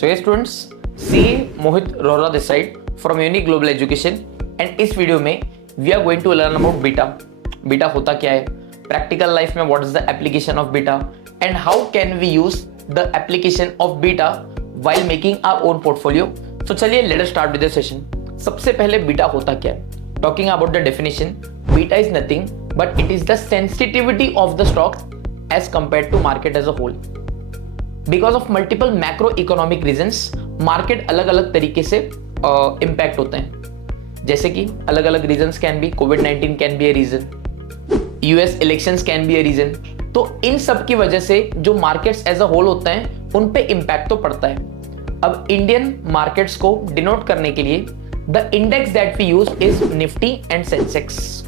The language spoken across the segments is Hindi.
So yes students, CA Mohit Rohra this side from Unique Global Education and इस वीडियो में we are going to learn about beta. Beta होता क्या है, प्रैक्टिकल लाइफ में what is the application of beta and how can we use the application of beta while making our own portfolio. So चलिए let us start with the session. सबसे पहले बीटा होता क्या है? Talking about the definition, beta is nothing but it is the sensitivity of the stock as compared to market as a whole. Because of multiple macro economic reasons market अलग अलग तरीके से इम्पैक्ट होते हैं, जैसे कि अलग अलग रीजंस कैन बी कोविड-19 can be a reason, US elections can be a reason. तो इन सब की वजह से जो मार्केट्स एज अ होल होते हैं उन पे इम्पैक्ट तो पड़ता है. अब इंडियन मार्केट्स को डिनोट करने के लिए the index that we use is Nifty and Sensex.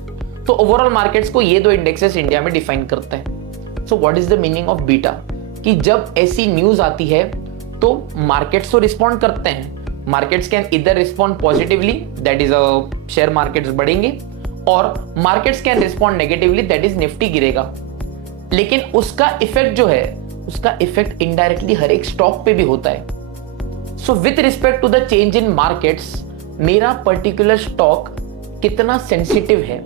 तो ओवरऑल मार्केट्स को ये दो इंडेक्सेस इंडिया में डिफाइन करते हैं. So what is the meaning of beta? कि जब ऐसी न्यूज आती है तो मार्केट्स तो रिस्पॉन्ड करते हैं. मार्केट्स कैन इधर respond positively, that is share markets बढ़ेंगे, और markets can respond negatively, that is Nifty गिरेगा. लेकिन उसका इफेक्ट जो है, उसका इफेक्ट इनडायरेक्टली हर एक स्टॉक पे भी होता है. So with respect to the change in markets, मेरा पर्टिकुलर स्टॉक कितना सेंसिटिव है,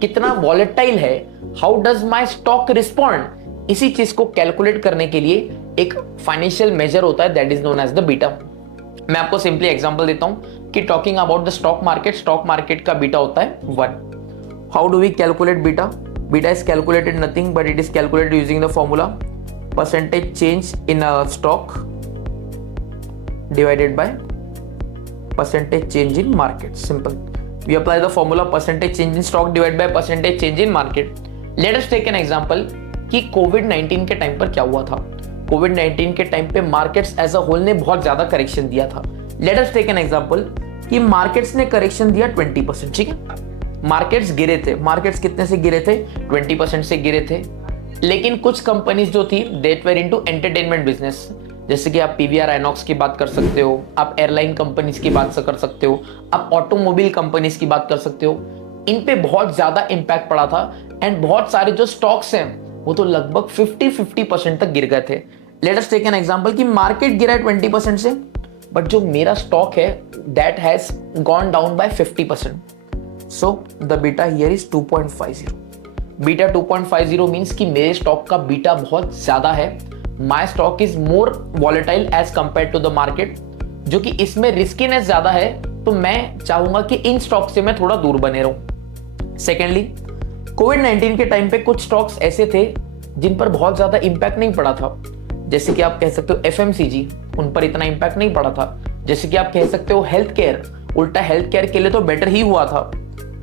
कितना वॉलेटाइल है, how does my stock respond, इसी चीज को कैलकुलेट करने के लिए एक फाइनेंशियल मेजर होता है that is known as the beta. मैं आपको सिंपली एग्जांपल देता हूं कि talking about the stock market का बीटा होता है 1. How do we calculate beta? Beta is calculated nothing but it is calculated using the formula percentage change in a stock divided by percentage change in market. Simple. We apply the formula percentage change in stock divide by percentage change in market. Late us take an example कि कोविड-19 के टाइम पर क्या हुआ था. कोविड-19 के टाइम पे मार्केट्स एज अ होल ने बहुत ज्यादा करेक्शन दिया था. Let us take an example कि मार्केट्स ने करेक्शन दिया 20%. ठीक है, मार्केट्स गिरे थे. मार्केट्स कितने से गिरे थे? 20% से गिरे थे. लेकिन कुछ कंपनीज जो थी that were into entertainment business, जैसे कि आप पीवीआर आइनॉक्स की बात कर सकते हो, आप एयरलाइन कंपनीज की बात कर सकते हो, आप ऑटोमोबाइल कंपनीज की बात कर सकते हो. इन पे बहुत ज्यादा इंपैक्ट पड़ा था एंड बहुत सारे जो स्टॉक्स हैं वो तो लगभग 50% तक गिर गए थे. Let us take an example कि मार्केट गिरा है 20% से, बट जो मेरा स्टॉक है that has gone down by 50%. So the beta here is 2.50. Beta 2.50 means कि मेरे स्टॉक का बीटा बहुत ज्यादा है. My stock is more volatile as compare to the market, जो कि इसमें रिस्कीनेस ज्यादा है. तो मैं चाहूंगा कि इन स्टॉक से मैं थोड़ा दूर बने रहूं. सेकेंडली, कोविड-19 के टाइम पे कुछ स्टॉक्स ऐसे थे जिन पर बहुत ज्यादा इंपैक्ट नहीं पड़ा था, जैसे कि आप कह सकते हो एफएमसीजी, उन पर इतना इंपैक्ट नहीं पड़ा था. जैसे कि आप कह सकते हो हेल्थ केयर, उल्टा हेल्थ केयर के लिए तो बेटर ही हुआ था.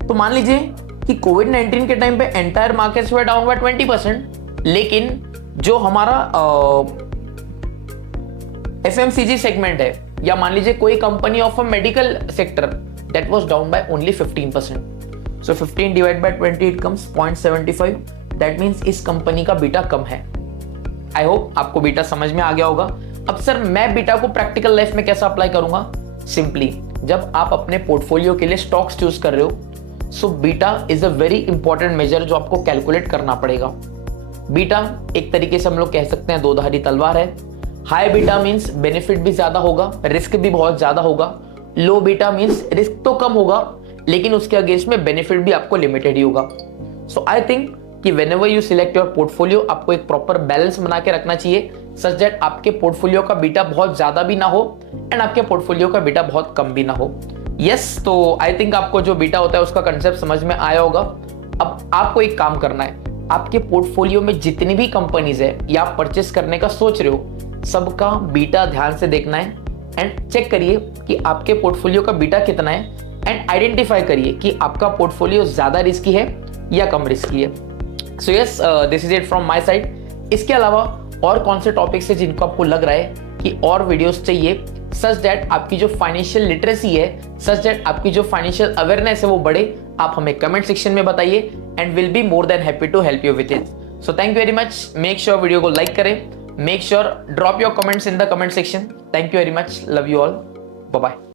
तो मान लीजिए कि कोविड-19 के टाइम पे entire markets were down by 20%, लेकिन जो हमारा एफएमसीजी सेगमेंट है, या मान लीजिए कोई company of a medical sector, that was down by only 15%. So 15 divided by 20 it comes 0.75. That means इस कंपनी का बीटा कम है. आई होप आपको बीटा समझ में आ गया होगा. अब सर मैं बीटा को प्रैक्टिकल लाइफ में कैसे अप्लाई करूंगा? सिंपली, जब आप अपने पोर्टफोलियो के लिए स्टॉक्स चूज कर रहे हो, so beta is a very important measure जो आपको कैलकुलेट करना पड़ेगा. बीटा एक तरीके से हम लोग कह सकते हैं दो-धारी तलवार है. हाई बीटा मीन्स बेनिफिट भी ज्यादा होगा, रिस्क भी बहुत ज्यादा होगा. लो बीटा मीन्स रिस्क तो कम होगा लेकिन उसके अगेंस्ट में बेनिफिट भी आपको लिमिटेड ही होगा. सो आई थिंक कि whenever you select your portfolio, आपको एक प्रॉपर बैलेंस बना के रखना चाहिए सच दैट आपके पोर्टफोलियो का बीटा बहुत ज्यादा भी ना हो एंड आपके पोर्टफोलियो का बीटा बहुत कम भी ना हो. यस, तो आई थिंक आपको जो बीटा होता है उसका कंसेप्ट समझ में आया होगा. अब आपको एक काम करना है, आपके पोर्टफोलियो में जितनी भी कंपनीज है या आप परचेस करने का सोच रहे हो, सबका बीटा ध्यान से देखना है एंड चेक करिए कि आपके पोर्टफोलियो का बीटा कितना है एंड आइडेंटिफाई करिए कि आपका पोर्टफोलियो ज्यादा रिस्की है या कम रिस्की है. So yes, this is it from my side. इसके अलावा और कौन से टॉपिक्स है जिनको आपको लग रहा है कि और वीडियोस चाहिए, सच दैट आपकी जो फाइनेंशियल लिटरेसी है, सच दैट आपकी जो फाइनेंशियल अवेयरनेस है वो बढ़े, आप हमें कमेंट सेक्शन में बताइए and will be more than happy to help you with it. So thank you very much. Make sure video को लाइक करें, make sure drop your comments in the comment section. Thank you very much. Love you all. Bye bye.